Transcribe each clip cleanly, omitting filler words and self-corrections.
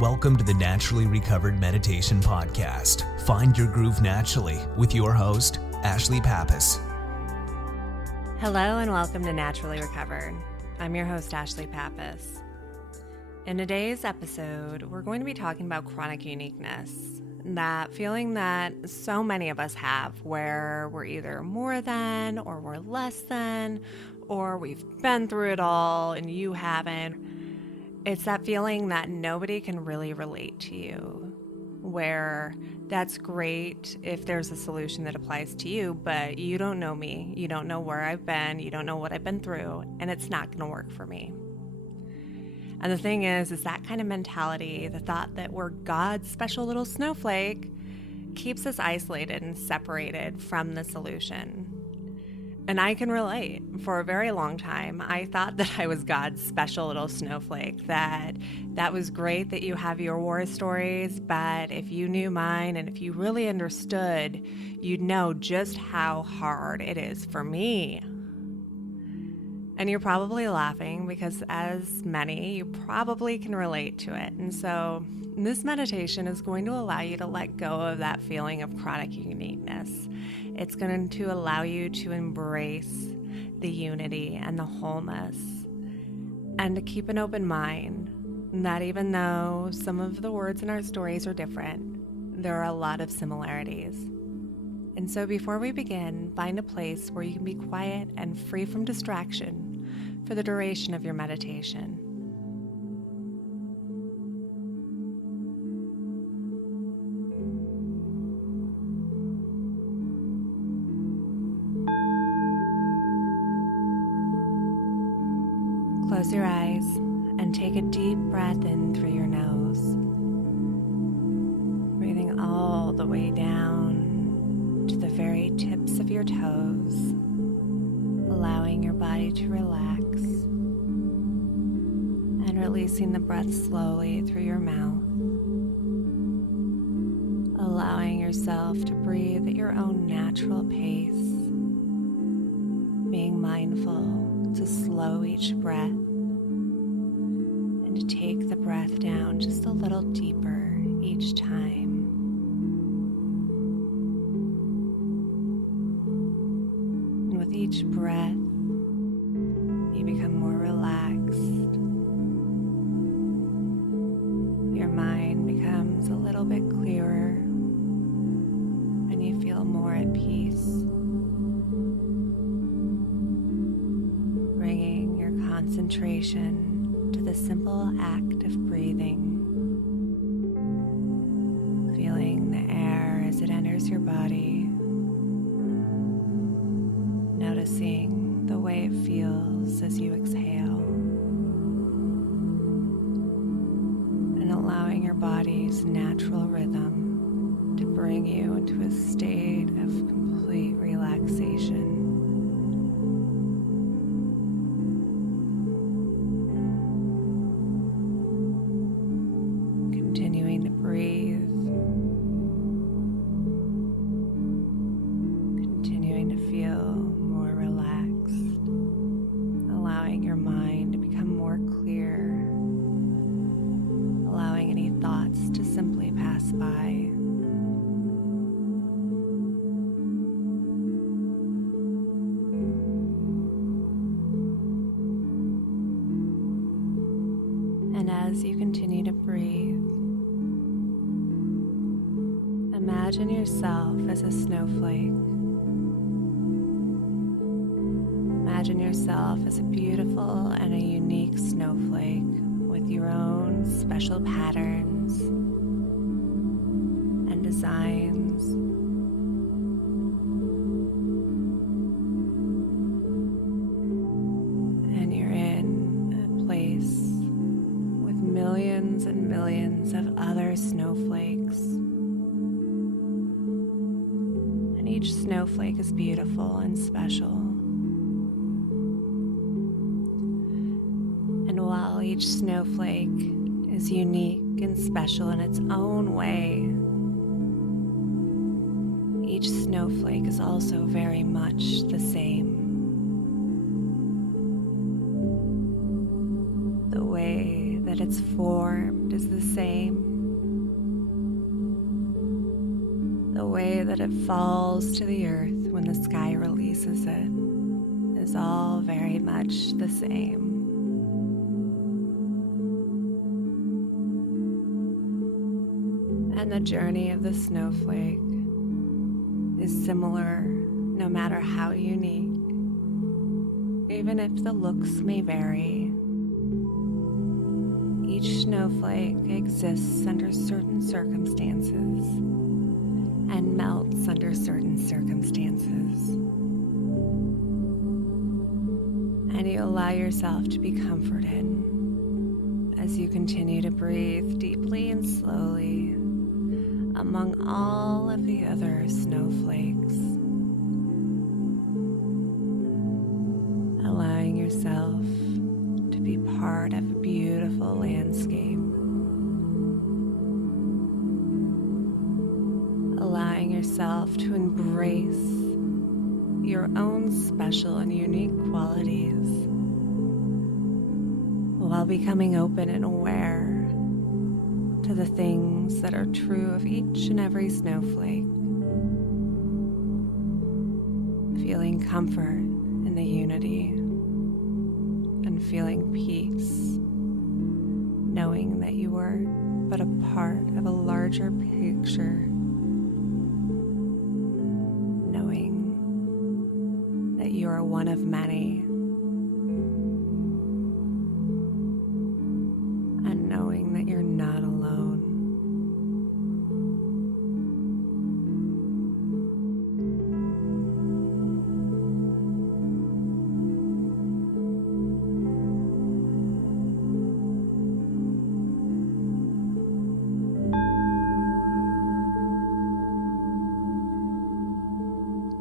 Welcome to the Naturally Recovered Meditation Podcast. Find your groove naturally with your host, Ashley Pappas. Hello and welcome to Naturally Recovered. I'm your host, Ashley Pappas. In today's episode, we're going to be talking about chronic uniqueness, that feeling that so many of us have where we're either more than or we're less than, or we've been through it all and you haven't. It's that feeling that nobody can really relate to you, where that's great if there's a solution that applies to you, but you don't know me, you don't know where I've been, you don't know what I've been through, and it's not going to work for me. And the thing is that kind of mentality, the thought that we're God's special little snowflake, keeps us isolated and separated from the solution. And I can relate. For a very long time, I thought that I was God's special little snowflake, that was great that you have your war stories, but if you knew mine and if you really understood, you'd know just how hard it is for me. And you're probably laughing because, as many, you probably can relate to it. And so this meditation is going to allow you to let go of that feeling of chronic uniqueness. It's going to allow you to embrace the unity and the wholeness, and to keep an open mind that even though some of the words in our stories are different, there are a lot of similarities. And so before we begin, find a place where you can be quiet and free from distraction for the duration of your meditation. Close your eyes and take a deep breath in through your nose, breathing all the way down to the very tips of your toes, allowing your body to relax, and releasing the breath slowly through your mouth, allowing yourself to breathe at your own natural pace, being mindful to slow each breath and to take the breath down just a little deeper each time. And with each breath, you become more relaxed. Your mind becomes a little bit clearer and you feel more at peace. Bringing your concentration to the simple act of breathing, feeling the air as it enters your body, noticing the way it feels as you exhale, and allowing your body's natural rhythm to bring you into a state of complete relaxation. Continuing to breathe, continuing to feel more relaxed, allowing your mind to become more clear, allowing any thoughts to simply pass by. And as you continue to breathe, imagine yourself as a snowflake. Imagine yourself as a beautiful and a unique snowflake with your own special patterns and designs. And you're in a place with millions and millions of other snowflakes. And each snowflake is beautiful and special. And while each snowflake is unique and special in its own way, each snowflake is also very much the same. The way that it's formed is the same. The way that it falls to the earth when the sky releases it is all very much the same. And the journey of the snowflake is similar no matter how unique, even if the looks may vary. Each snowflake exists under certain circumstances and melts under certain circumstances. And you allow yourself to be comforted as you continue to breathe deeply and slowly among all of the other snowflakes, allowing yourself to be part of a beautiful landscape, allowing yourself to embrace your own special and unique qualities while becoming open and aware to the things that are true of each and every snowflake, feeling comfort in the unity and feeling peace, knowing that you are but a part of a larger picture, knowing that you are one of many, and knowing that you're not alone.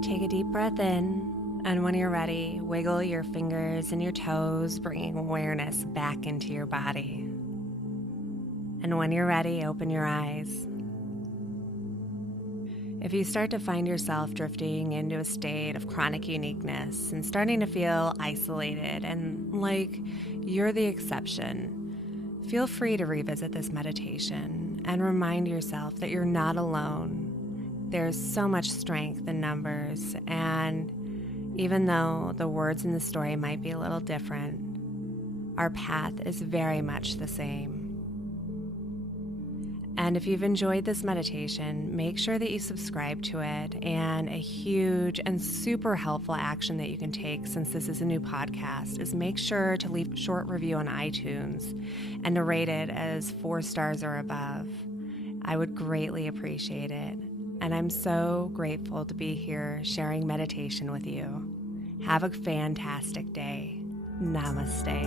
Take a deep breath in, and when you're ready, wiggle your fingers and your toes, bringing awareness back into your body. And when you're ready, open your eyes. If you start to find yourself drifting into a state of chronic uniqueness and starting to feel isolated and like you're the exception, feel free to revisit this meditation and remind yourself that you're not alone. There's so much strength in numbers, and even though the words in the story might be a little different, our path is very much the same. And if you've enjoyed this meditation, make sure that you subscribe to it. And a huge and super helpful action that you can take, since this is a new podcast, is make sure to leave a short review on iTunes and to rate it as 4 stars or above. I would greatly appreciate it. And I'm so grateful to be here sharing meditation with you. Have a fantastic day. Namaste.